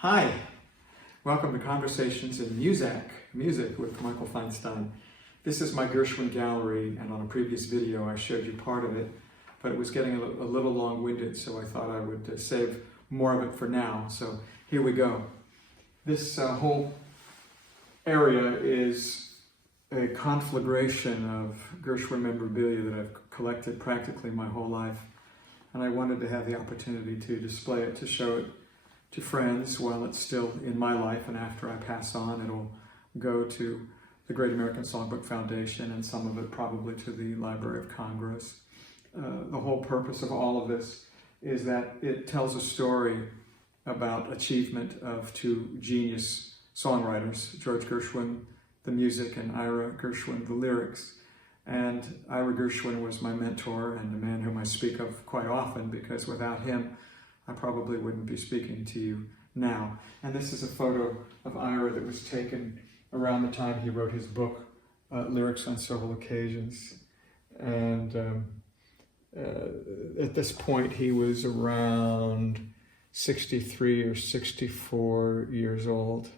Hi, welcome to Conversations in Music with Michael Feinstein. This is my Gershwin Gallery, and on a previous video I showed you part of it, but it was getting a little long-winded, so I thought I would save more of it for now. So here we go. This whole area is a conflagration of Gershwin memorabilia that I've collected practically my whole life, and I wanted to have the opportunity to display it, to show it to friends while it's still in my life, and after I pass on it'll go to the Great American Songbook Foundation and some of it probably to the Library of Congress. The whole purpose of all of this is that it tells a story about achievement of two genius songwriters, George Gershwin, the music, and Ira Gershwin, the lyrics. And Ira Gershwin was my mentor and a man whom I speak of quite often, because without him I probably wouldn't be speaking to you now. And this is a photo of Ira that was taken around the time he wrote his book, Lyrics on Several Occasions. And at this point he was around 63 or 64 years old.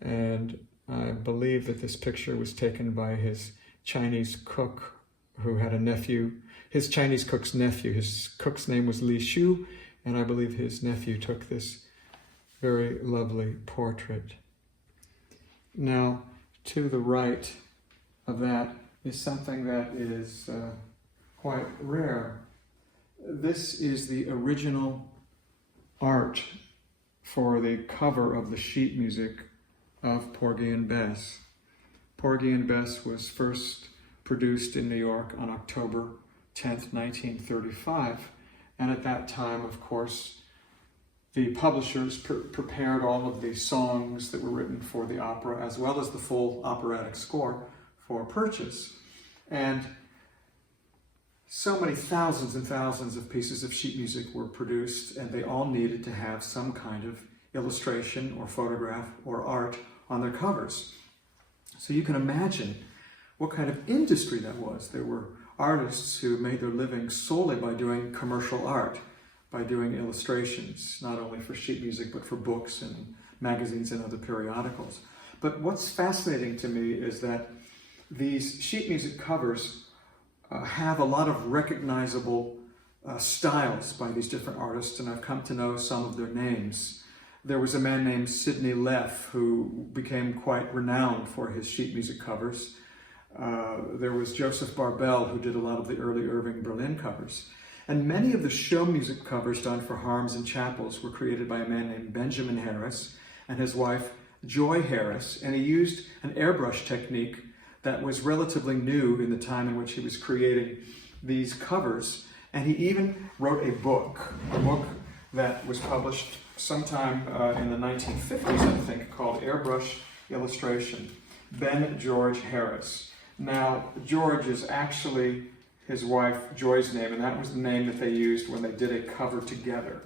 And I believe that this picture was taken by his Chinese cook who had a nephew, his Chinese cook's nephew. His cook's name was Li Shu, and I believe his nephew took this very lovely portrait. Now, to the right of that is something that is quite rare. This is the original art for the cover of the sheet music of Porgy and Bess. Porgy and Bess was first produced in New York on October 10th, 1935. And at that time, of course, the publishers prepared all of the songs that were written for the opera, as well as the full operatic score, for purchase. And so many thousands and thousands of pieces of sheet music were produced, and they all needed to have some kind of illustration or photograph or art on their covers. So you can imagine what kind of industry that was. There were artists who made their living solely by doing commercial art, by doing illustrations, not only for sheet music, but for books and magazines and other periodicals. But what's fascinating to me is that these sheet music covers have a lot of recognizable styles by these different artists, and I've come to know some of their names. There was a man named Sidney Leff who became quite renowned for his sheet music covers. There was Joseph Barbel, who did a lot of the early Irving Berlin covers. And many of the show music covers done for harms and chapels were created by a man named Benjamin Harris and his wife Joy Harris, and he used an airbrush technique that was relatively new in the time in which he was creating these covers. And he even wrote a book that was published sometime in the 1950s, I think, called Airbrush Illustration, Ben George Harris. Now, George is actually his wife Joy's name, and that was the name that they used when they did a cover together.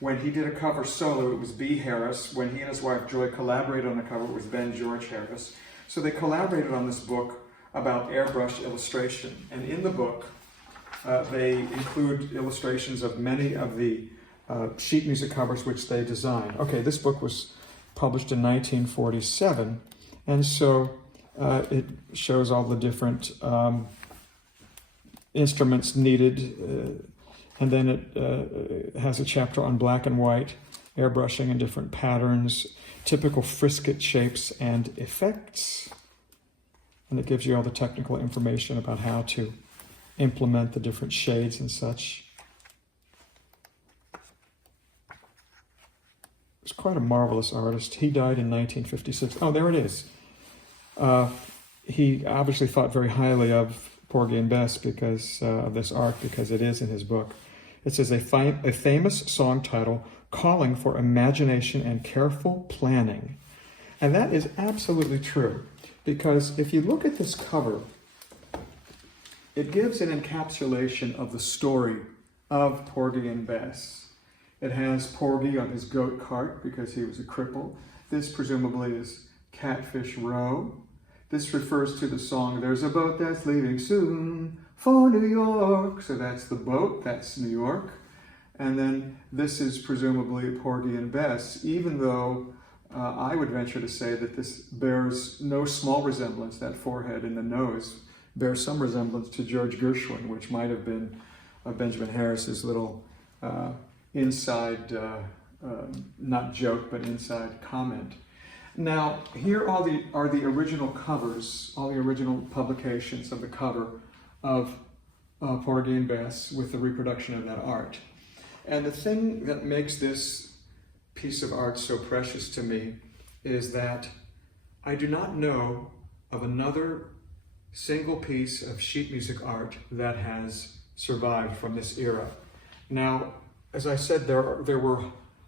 When he did a cover solo, it was B. Harris. When he and his wife Joy collaborated on a cover, it was Ben George Harris. So they collaborated on this book about airbrush illustration. And in the book, they include illustrations of many of the sheet music covers which they designed. Okay, this book was published in 1947, and so it shows all the different instruments needed, and then it has a chapter on black and white, airbrushing in different patterns, typical frisket shapes and effects, and it gives you all the technical information about how to implement the different shades and such. He's quite a marvelous artist. He died in 1956. Oh, there it is. He obviously thought very highly of Porgy and Bess because of this art, because it is in his book. It says, a famous song title calling for imagination and careful planning. And that is absolutely true, because if you look at this cover, it gives an encapsulation of the story of Porgy and Bess. It has Porgy on his goat cart because he was a cripple. This presumably is Catfish Row. This refers to the song, "There's a boat that's leaving soon for New York." So that's the boat, that's New York. And then this is presumably Porgy and Bess, even though I would venture to say that this bears no small resemblance, that forehead and the nose bears some resemblance to George Gershwin, which might have been Benjamin Harris's little inside, not joke, but inside comment. Now, here are the original covers, all the original publications of the cover of Porgy and Bess with the reproduction of that art. And the thing that makes this piece of art so precious to me is that I do not know of another single piece of sheet music art that has survived from this era. Now, as I said, there were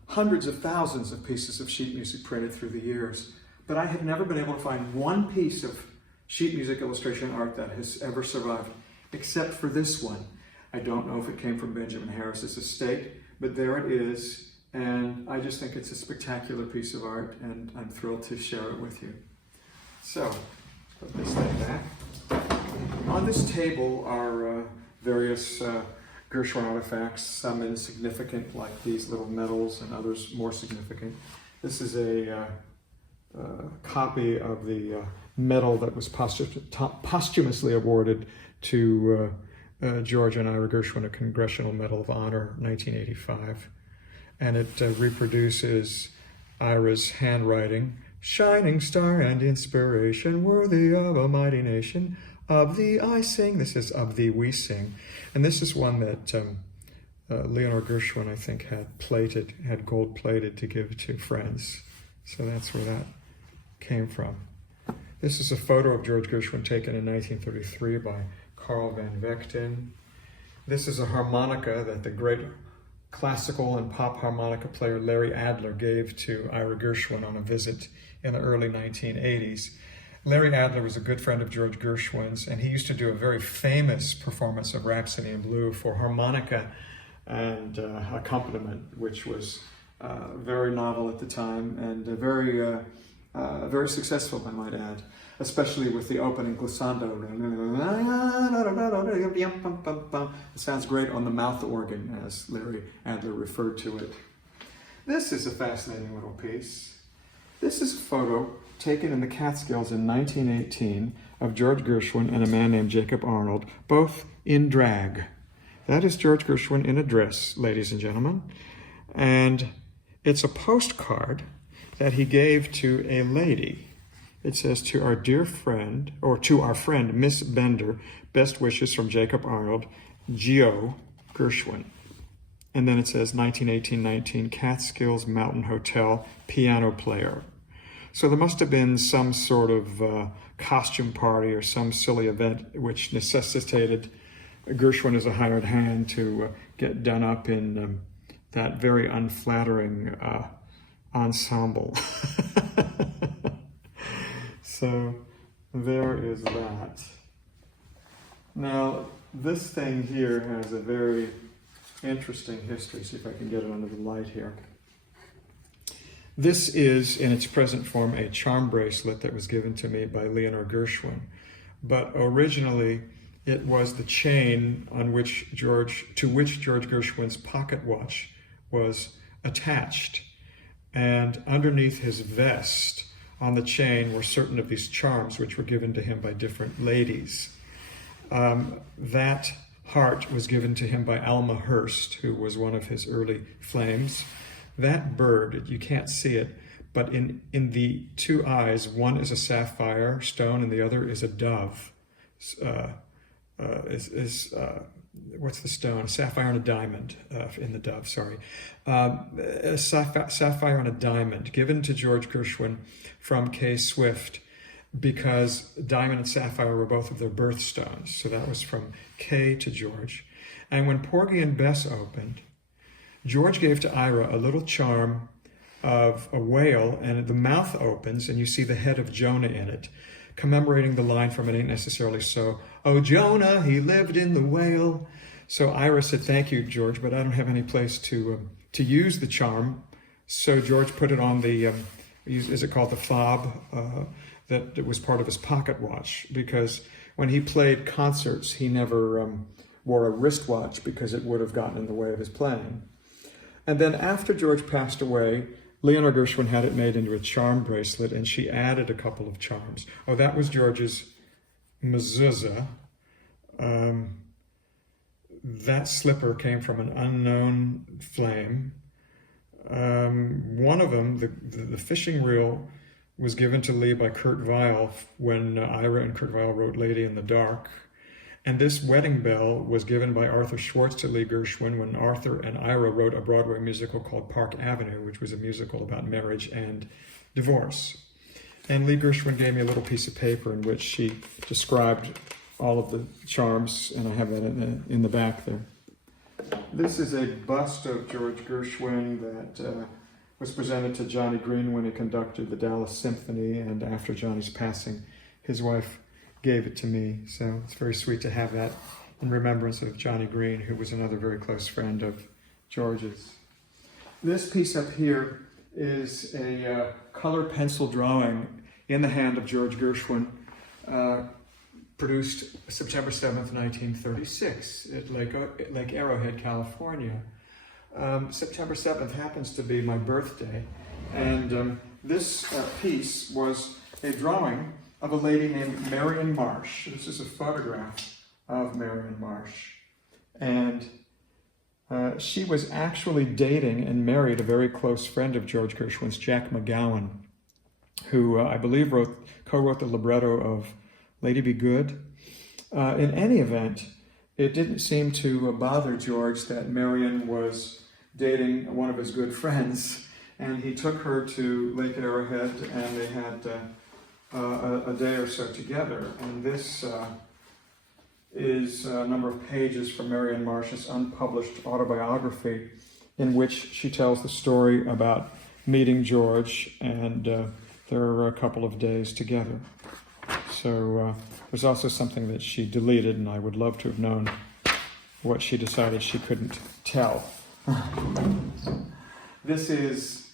hundreds of thousands of pieces of sheet music printed through the years, but I have never been able to find one piece of sheet music illustration art that has ever survived, except for this one. I don't know if it came from Benjamin Harris's estate, but there it is, and I just think it's a spectacular piece of art, and I'm thrilled to share it with you. So, put this thing back. On this table are various Gershwin artifacts, some insignificant, like these little medals, and others more significant. This is a copy of the medal that was posthumously awarded to George and Ira Gershwin, a Congressional Medal of Honor, 1985. And it reproduces Ira's handwriting, shining star and inspiration, worthy of a mighty nation. Of thee I sing, this is Of Thee We Sing. And this is one that Leonore Gershwin, I think, had gold plated to give to friends. So that's where that came from. This is a photo of George Gershwin taken in 1933 by Carl van Vechten. This is a harmonica that the great classical and pop harmonica player Larry Adler gave to Ira Gershwin on a visit in the early 1980s. Larry Adler was a good friend of George Gershwin's, and he used to do a very famous performance of Rhapsody in Blue for harmonica and accompaniment, which was very novel at the time and very successful, I might add, especially with the opening glissando. It sounds great on the mouth organ, as Larry Adler referred to it. This is a fascinating little piece. This is a photo taken in the Catskills in 1918 of George Gershwin and a man named Jacob Arnold, both in drag. That is George Gershwin in a dress, ladies and gentlemen. And it's a postcard that he gave to a lady. It says, to our dear friend, or to our friend, Miss Bender, best wishes from Jacob Arnold, Geo Gershwin. And then it says 1918-19, Catskills Mountain Hotel, piano player. So there must have been some sort of costume party or some silly event which necessitated Gershwin as a hired hand to get done up in that very unflattering ensemble. So there is that. Now, this thing here has a very interesting history. See if I can get it under the light here. This is, in its present form, a charm bracelet that was given to me by Leonore Gershwin. But originally, it was the chain to which George Gershwin's pocket watch was attached. And underneath his vest, on the chain, were certain of these charms which were given to him by different ladies. That heart was given to him by Alma Hurst, who was one of his early flames. That bird, you can't see it, but in the two eyes, one is a sapphire stone and the other is a dove. What's the stone? A sapphire and a diamond in the dove, sorry. A sapphire and a diamond given to George Gershwin from Kay Swift, because diamond and sapphire were both of their birthstones. So that was from Kay to George. And when Porgy and Bess opened, George gave to Ira a little charm of a whale, and the mouth opens and you see the head of Jonah in it, commemorating the line from It Ain't Necessarily So, oh Jonah, he lived in the whale. So Ira said, thank you, George, but I don't have any place to use the charm. So George put it on the, is it called the fob, that was part of his pocket watch, because when he played concerts, he never wore a wristwatch because it would have gotten in the way of his playing. And then after George passed away, Leonore Gershwin had it made into a charm bracelet, and she added a couple of charms. Oh, that was George's mezuzah. That slipper came from an unknown flame. One of them, the fishing reel, was given to Lee by Kurt Weill when Ira and Kurt Weill wrote Lady in the Dark. And this wedding bell was given by Arthur Schwartz to Lee Gershwin when Arthur and Ira wrote a Broadway musical called Park Avenue, which was a musical about marriage and divorce. And Lee Gershwin gave me a little piece of paper in which she described all of the charms, and I have that in the back there. This is a bust of George Gershwin that was presented to Johnny Green when he conducted the Dallas Symphony, and after Johnny's passing, his wife gave it to me. So it's very sweet to have that in remembrance of Johnny Green, who was another very close friend of George's. This piece up here is a color pencil drawing in the hand of George Gershwin, produced September 7th, 1936 at Lake Arrowhead, California. September 7th happens to be my birthday, and this piece was a drawing of a lady named Marion Marsh. This is a photograph of Marion Marsh, and she was actually dating and married a very close friend of George Gershwin's, Jack McGowan, who I believe co-wrote the libretto of Lady Be Good. In any event, it didn't seem to bother George that Marion was dating one of his good friends, and he took her to Lake Arrowhead, and they had a day or so together. And this is a number of pages from Marion Marsh's unpublished autobiography, in which she tells the story about meeting George, and there were a couple of days together. So there's also something that she deleted, and I would love to have known what she decided she couldn't tell. This is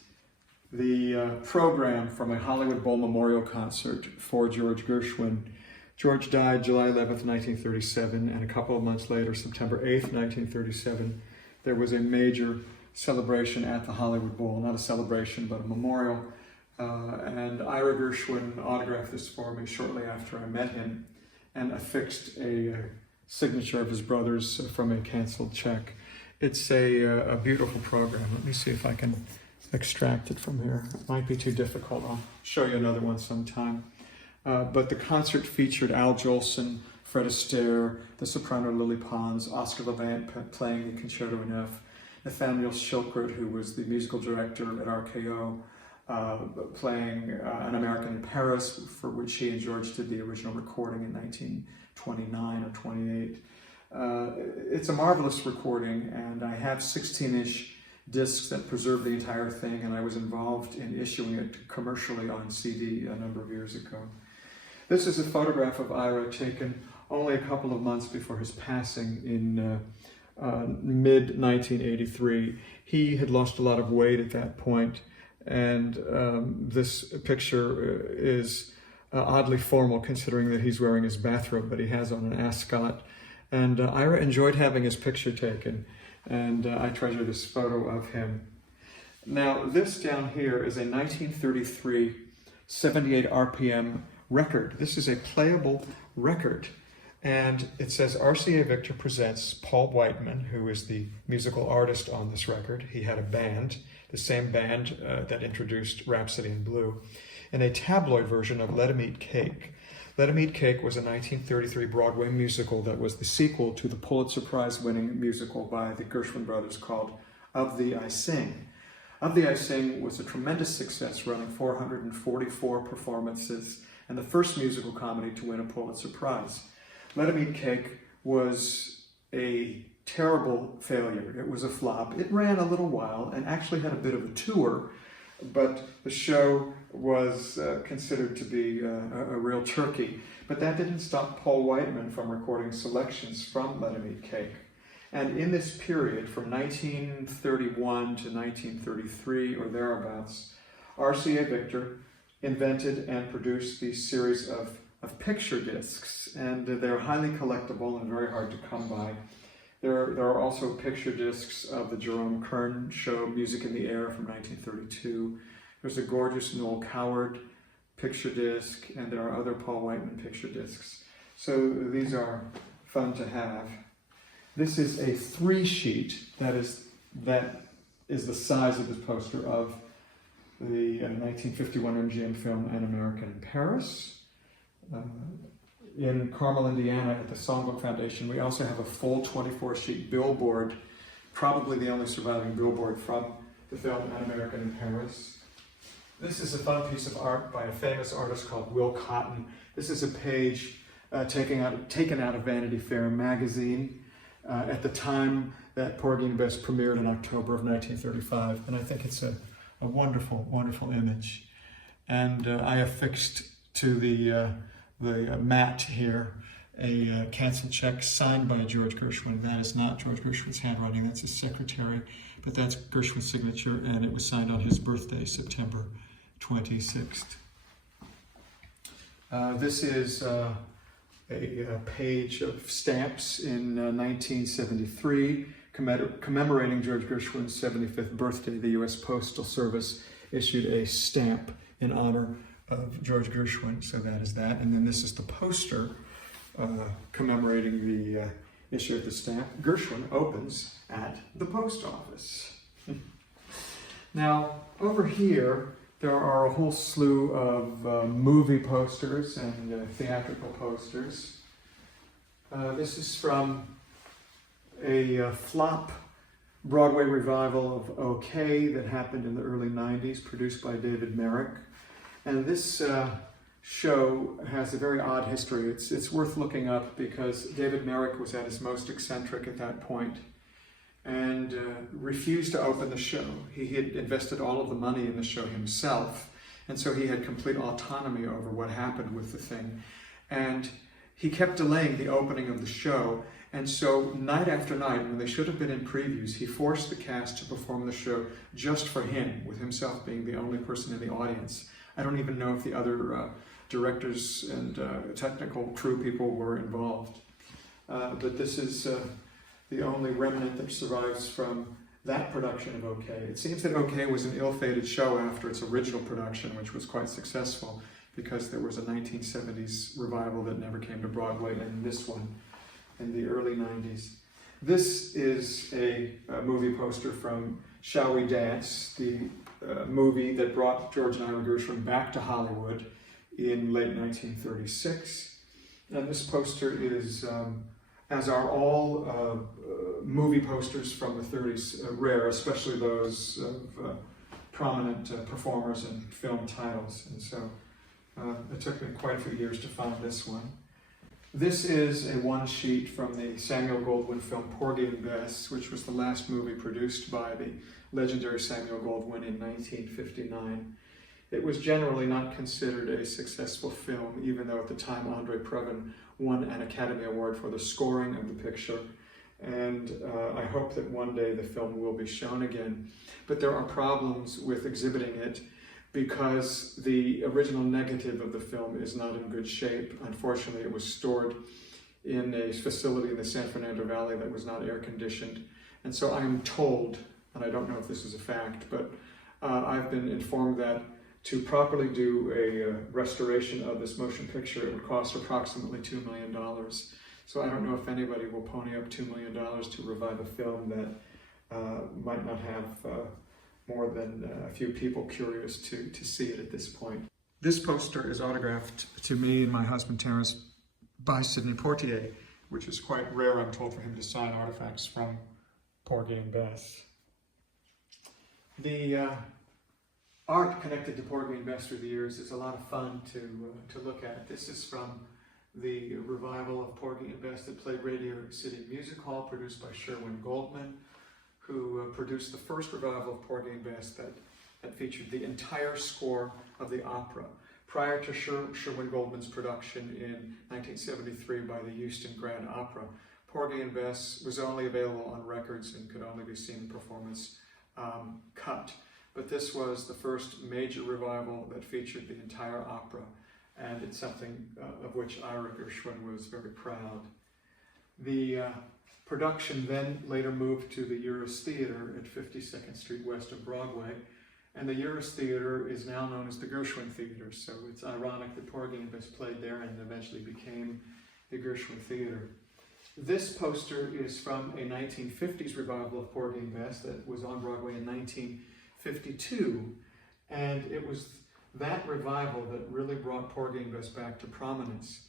the program from a Hollywood Bowl memorial concert for George Gershwin. George died July 11th, 1937, and a couple of months later, September 8th, 1937, there was a major celebration at the Hollywood Bowl. Not a celebration, but a memorial. And Ira Gershwin autographed this for me shortly after I met him, and affixed a signature of his brother's from a canceled check. It's a beautiful program. Let me see if I can extract it from here. It might be too difficult. I'll show you another one sometime. But the concert featured Al Jolson, Fred Astaire, the soprano Lily Pons, Oscar Levant playing the Concerto in F, Nathaniel Shilkert, who was the musical director at RKO, playing An American in Paris, for which he and George did the original recording in 1929 or 28. It's a marvelous recording, and I have 16-inch discs that preserve the entire thing, and I was involved in issuing it commercially on CD a number of years ago. This is a photograph of Ira taken only a couple of months before his passing in mid-1983. He had lost a lot of weight at that point, and this picture is oddly formal considering that he's wearing his bathrobe, but he has on an ascot. And Ira enjoyed having his picture taken, and I treasure this photo of him. Now, this down here is a 1933 78 RPM record. This is a playable record, and it says RCA Victor presents Paul Whiteman, who is the musical artist on this record. He had a band, the same band that introduced Rhapsody in Blue, in a tabloid version of Let 'Em Eat Cake. Let 'Em Eat Cake was a 1933 Broadway musical that was the sequel to the Pulitzer Prize-winning musical by the Gershwin brothers called Of Thee I Sing. Of Thee I Sing was a tremendous success, running 444 performances, and the first musical comedy to win a Pulitzer Prize. Let 'Em Eat Cake was a terrible failure. It was a flop. It ran a little while and actually had a bit of a tour, but the show was considered to be a real turkey. But that didn't stop Paul Whiteman from recording selections from Let 'Em Eat Cake. And in this period, from 1931 to 1933 or thereabouts, RCA Victor invented and produced these series of picture discs, and they're highly collectible and very hard to come by. There are also picture discs of the Jerome Kern show, Music in the Air from 1932. There's a gorgeous Noel Coward picture disc, and there are other Paul Whiteman picture discs. So these are fun to have. This is a 3-sheet that is the size of this poster of the 1951 MGM film An American in Paris. In Carmel, Indiana, at the Songbook Foundation, we also have a full 24-sheet billboard, probably the only surviving billboard from the film An American in Paris. This is a fun piece of art by a famous artist called Will Cotton. This is a page taken out of Vanity Fair magazine at the time that Porgy and Bess premiered in October of 1935, and I think it's a wonderful, wonderful image. And I affixed to the mat here a cancelled check signed by George Gershwin. That is not George Gershwin's handwriting, that's his secretary, but that's Gershwin's signature, and it was signed on his birthday, September 26th. This is a page of stamps in 1973 commemorating George Gershwin's 75th birthday. The U.S. Postal Service issued a stamp in honor of George Gershwin, so that is that. And then this is the poster commemorating the issue of the stamp. Gershwin opens at the post office. Now, over here, there are a whole slew of movie posters and theatrical posters. This is from a flop Broadway revival of OK that happened in the early 90s, produced by David Merrick. And this show has a very odd history. It's worth looking up because David Merrick was at his most eccentric at that point and refused to open the show. He had invested all of the money in the show himself, and so he had complete autonomy over what happened with the thing. And he kept delaying the opening of the show, and so night after night, when they should have been in previews, he forced the cast to perform the show just for him, with himself being the only person in the audience. I don't even know if the other directors and technical crew people were involved. But this is the only remnant that survives from that production of OK. It seems that OK was an ill-fated show after its original production, which was quite successful because there was a 1970s revival that never came to Broadway, and this one in the early 90s. This is a movie poster from Shall We Dance, the movie that brought George and Ira Gershwin back to Hollywood in late 1936. And this poster is, as are all movie posters from the 30s, rare, especially those of prominent performers and film titles. And so it took me quite a few years to find this one. This is a one-sheet from the Samuel Goldwyn film Porgy and Bess, which was the last movie produced by the legendary Samuel Goldwyn in 1959. It was generally not considered a successful film, even though at the time Andre Previn won an Academy Award for the scoring of the picture. And I hope that one day the film will be shown again. But there are problems with exhibiting it because the original negative of the film is not in good shape. Unfortunately, it was stored in a facility in the San Fernando Valley that was not air conditioned. And so I am told, and I don't know if this is a fact, but I've been informed that to properly do a restoration of this motion picture, it would cost approximately $2 million. So I don't know if anybody will pony up $2 million to revive a film that might not have more than a few people curious to see it at this point. This poster is autographed to me and my husband Terence by Sidney Poitier, which is quite rare, I'm told, for him to sign artifacts from Porgy and Bess. The art connected to Porgy and Bess through the years is a lot of fun to look at. This is from the revival of Porgy and Bess that played Radio City Music Hall, produced by Gershwin Gallery, who produced the first revival of Porgy and Bess that featured the entire score of the opera. Prior to Gershwin Goldman's production in 1973 by the Houston Grand Opera, Porgy and Bess was only available on records and could only be seen in performance cut. But this was the first major revival that featured the entire opera, and it's something of which Ira Gershwin was very proud. The production then later moved to the Eurus Theater at 52nd Street west of Broadway, and the Eurus Theater is now known as the Gershwin Theater, so it's ironic that Porgy and Bess played there and eventually became the Gershwin Theater. This poster is from a 1950s revival of Porgy and Bess that was on Broadway in 1952, and it was that revival that really brought Porgy and Bess back to prominence.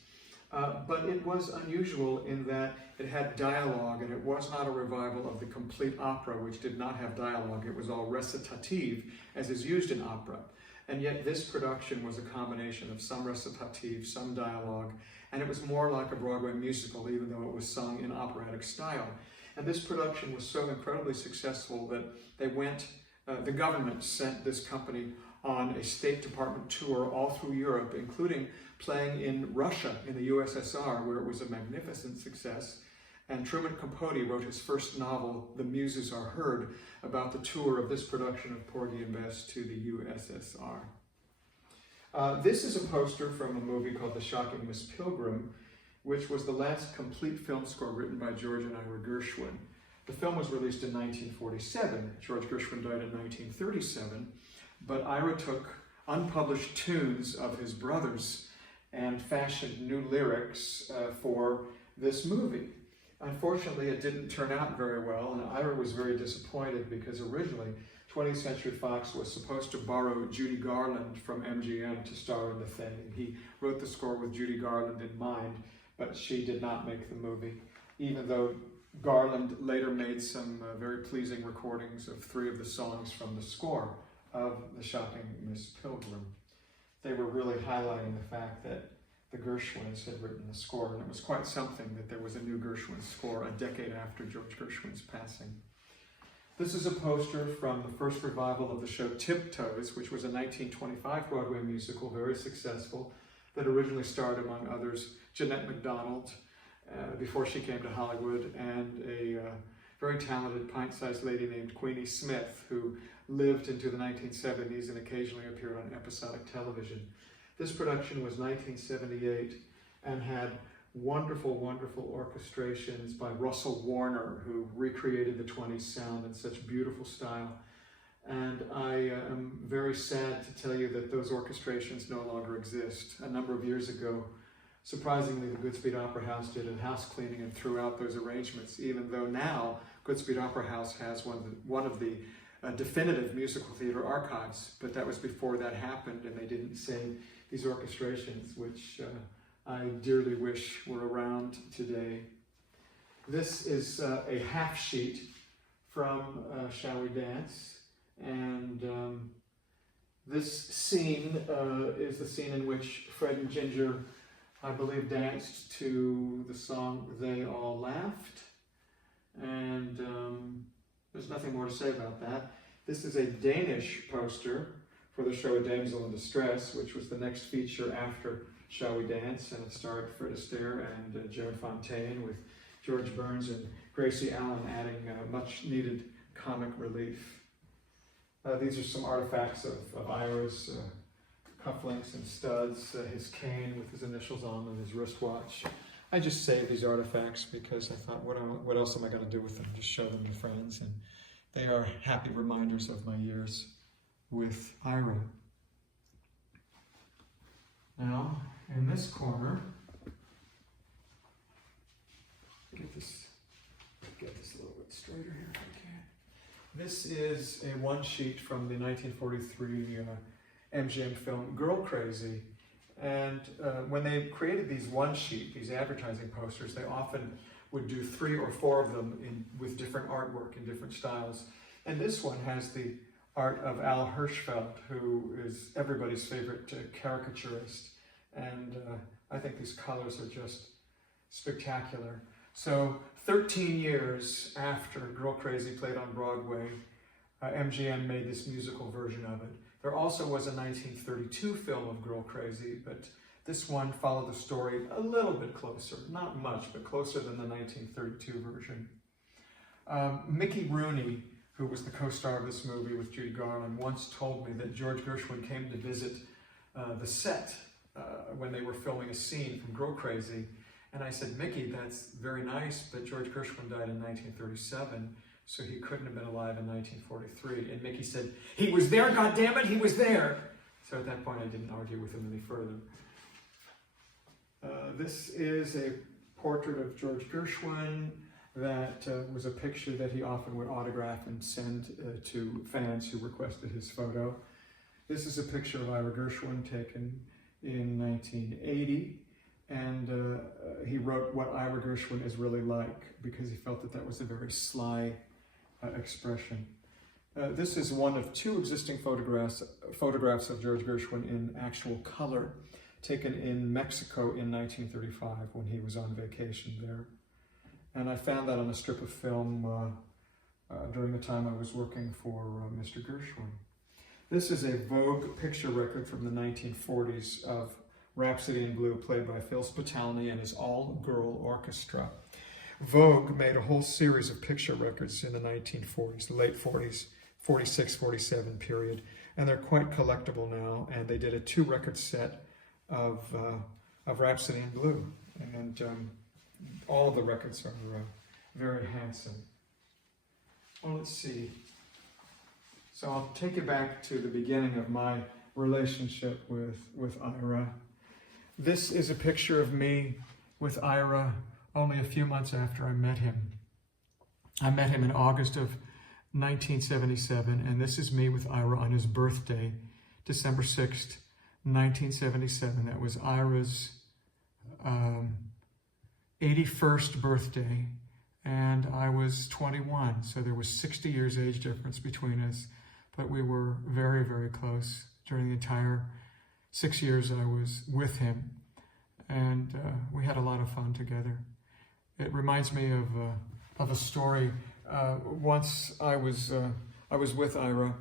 But it was unusual in that it had dialogue, and it was not a revival of the complete opera, which did not have dialogue. It was all recitative, as is used in opera. And yet this production was a combination of some recitative, some dialogue, and it was more like a Broadway musical, even though it was sung in operatic style. And this production was so incredibly successful that the government sent this company on a State Department tour all through Europe, including playing in Russia, in the USSR, where it was a magnificent success. And Truman Capote wrote his first novel, The Muses Are Heard, about the tour of this production of Porgy and Bess to the USSR. This is a poster from a movie called The Shocking Miss Pilgrim, which was the last complete film score written by George and Ira Gershwin. The film was released in 1947. George Gershwin died in 1937, but Ira took unpublished tunes of his brothers and fashioned new lyrics for this movie. Unfortunately, it didn't turn out very well, and Ira was very disappointed because originally 20th Century Fox was supposed to borrow Judy Garland from MGM to star in the thing. He wrote the score with Judy Garland in mind, but she did not make the movie, even though Garland later made some very pleasing recordings of 3 of the songs from the score of The Shocking Miss Pilgrim. They were really highlighting the fact that the Gershwins had written the score, and it was quite something that there was a new Gershwin score a decade after George Gershwin's passing. This is a poster from the first revival of the show Tiptoes, which was a 1925 Broadway musical, very successful, that originally starred, among others, Jeanette MacDonald, before she came to Hollywood, and a very talented pint-sized lady named Queenie Smith, who lived into the 1970s and occasionally appeared on episodic television. This production was 1978 and had wonderful, wonderful orchestrations by Russell Warner, who recreated the 20s sound in such beautiful style. And I am very sad to tell you that those orchestrations no longer exist. A number of years ago, surprisingly, the Goodspeed Opera House did a house cleaning and threw out those arrangements, even though now Goodspeed Opera House has one of the definitive musical theater archives, but that was before that happened, and they didn't save these orchestrations, which I dearly wish were around today. This is a half sheet from Shall We Dance? And this scene is the scene in which Fred and Ginger, I believe, danced to the song They All Laughed. And there's nothing more to say about that. This is a Danish poster for the show A Damsel in Distress, which was the next feature after Shall We Dance, and it starred Fred Astaire and Jared Fontaine, with George Burns and Gracie Allen adding much needed comic relief. These are some artifacts of Ira's cufflinks and studs, his cane with his initials on and his wristwatch. I just saved these artifacts because I thought, what else am I going to do with them? Just show them to friends, and they are happy reminders of my years with Ira. Now, in this corner, get this a little bit straighter here if I can. This is a one sheet from the 1943 MGM film Girl Crazy. And when they created these one sheet, these advertising posters, they often would do 3 or 4 of them with different artwork in different styles. And this one has the art of Al Hirschfeld, who is everybody's favorite caricaturist. And I think these colors are just spectacular. So 13 years after Girl Crazy played on Broadway, MGM made this musical version of it. There also was a 1932 film of Girl Crazy, but this one followed the story a little bit closer. Not much, but closer than the 1932 version. Mickey Rooney, who was the co-star of this movie with Judy Garland, once told me that George Gershwin came to visit the set when they were filming a scene from Girl Crazy, And I said, Mickey, that's very nice, but George Gershwin died in 1937, so he couldn't have been alive in 1943. And Mickey said, he was there, goddammit, he was there. So at that point, I didn't argue with him any further. This is a portrait of George Gershwin that was a picture that he often would autograph and send to fans who requested his photo. This is a picture of Ira Gershwin taken in 1980, and he wrote what Ira Gershwin is really like because he felt that that was a very sly expression. This is one of two existing photographs of George Gershwin in actual color, taken in Mexico in 1935 when he was on vacation there. And I found that on a strip of film during the time I was working for Mr. Gershwin. This is a Vogue picture record from the 1940s of Rhapsody in Blue, played by Phil Spitalny and his all-girl orchestra. Vogue made a whole series of picture records in the 1940s, the late 40s, 46, 47 period, and they're quite collectible now, and they did a 2-record set of Rhapsody in Blue, and all of the records are very handsome. Well, let's see. So I'll take you back to the beginning of my relationship with Ira. This is a picture of me with Ira only a few months after I met him. I met him in August of 1977, and this is me with Ira on his birthday, December 6th, 1977. That was Ira's 81st birthday, and I was 21, so there was 60 years age difference between us, but we were very, very close during the entire 6 years I was with him, and we had a lot of fun together. It reminds me of a story. Once I was with Ira,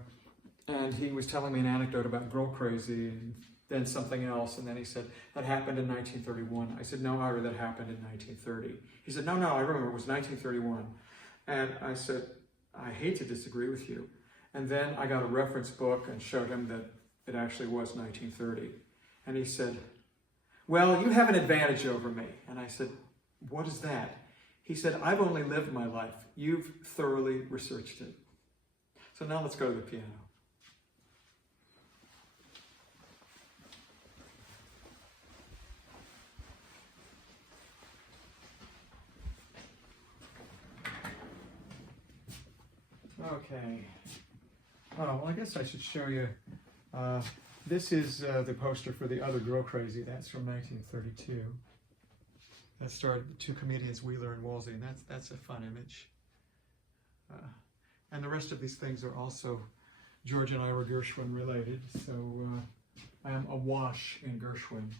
and he was telling me an anecdote about Girl Crazy, and then something else, and then he said, that happened in 1931. I said, no, Ira, that happened in 1930. He said, no, I remember, it was 1931. And I said, I hate to disagree with you. And then I got a reference book and showed him that it actually was 1930. And he said, well, you have an advantage over me. And I said, what is that? He said, I've only lived my life. You've thoroughly researched it. So now let's go to the piano. Okay. Oh, well, I guess I should show you. This is the poster for The Other Girl Crazy. That's from 1932. That starred the two comedians Wheeler and Woolsey, and that's a fun image. And the rest of these things are also George and Ira Gershwin related, so I am awash in Gershwin.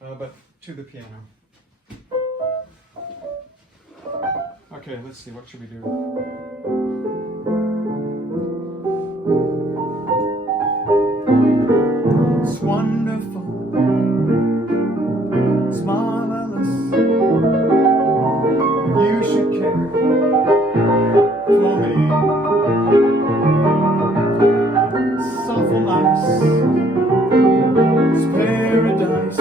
But to the piano. Okay, let's see, what should we do? It's wonderful, it's marvelous. You should care for me. It's awful nice, it's paradise.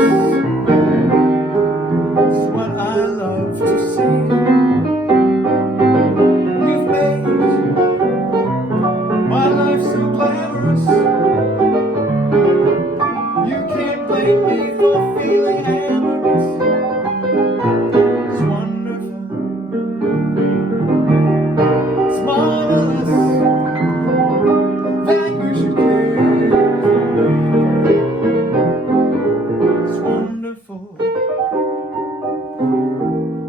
It's what I love to see. You've made my life so glamorous. You can't blame me for feeling amorous. It's wonderful, it's marvelous that you should care for me. It's wonderful,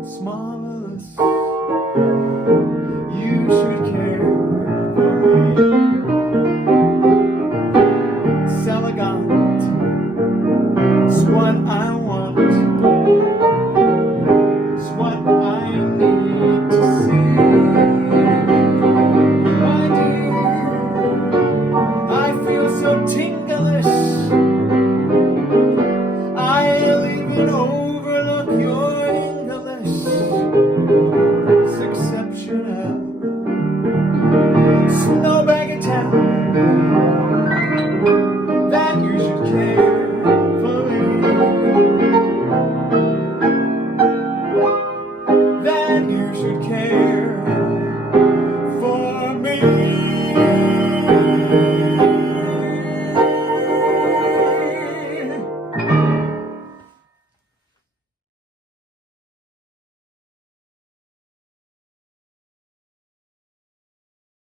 it's marvelous, you should care for me. It's elegant, it's what I want, it's what I need to see. My dear, I feel so tingleish, I'll even overlook your English. It's exceptional, it's no